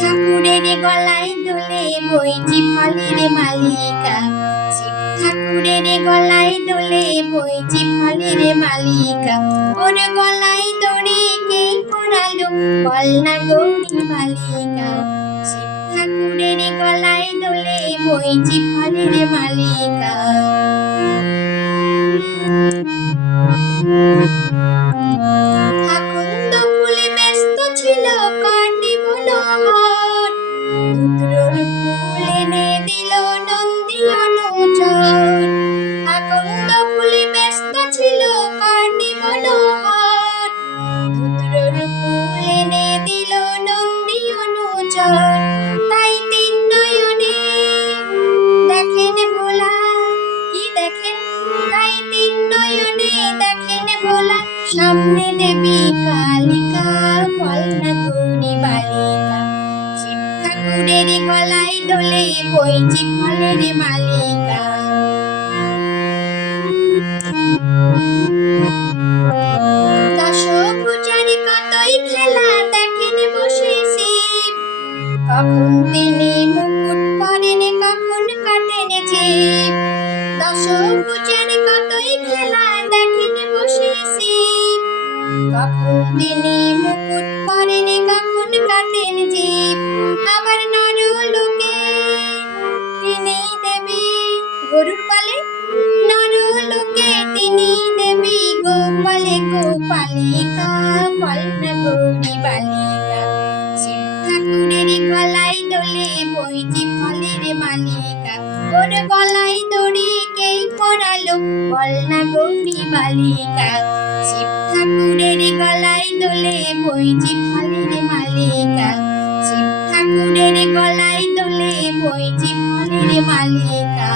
ঠাকুরের গলায় দোলে বইচি ফলের মালিকা। শিব ঠাকুরের গলায় দোলে বইচি ফলের মালিকা। ওর গলায় দড়ি কে পরালো বল না গৌরী বালিকা। শিব ঠাকুরের গলায় দোলে বইচি ফলের মালিকা। আকন্দ ফুলে ব্যস্ত ছিল কর্ণে মনোহর। রুদ্রর ফুল এনে দিল নন্দী অনুচর। আকন্দ ফুলে ব্যস্ত ছিল কর্ণে মনোহর। রুদ্রর ফুল এনে দিল নন্দী অনুচর। তাই তিন নয়নে দেখেন ভোলা, কি দেখেন? তাই তিন নয়নে দেখেন ভোলা, সামনে দেবী কালিকা বল না গৌরী বালিকা। শিব ঠাকুরের গলায় দোলে বইচি ফলের মালিকা। দশভুজার কতই খেলা দেখেন বসে শিব। কখন তিনি মুকুট পরেন কখন কাটেন জীব। দশভুজার কতই খেলা দেখেন বসে শিব। কখন তিনি মুকুট পরেন কখন কাটেন জীব। আবার নরলোকে তিনি দেবী গরুর পালে। নরলোকে তিনি দেবী গোপালে গোপালিকা বল না গৌরী বালিকা। শিব ঠাকুরের গলায় দোলে বইচি ফলের মালিকা। ওর গলায় দড়ি কে পরালো বল না গৌরী বালিকা। শিব ঠাকুরের গলায় দোলে বইচি ফলের মালিকা। শিব ঠাকুরের গলায় দোলে বইচি ফলের মালিকা।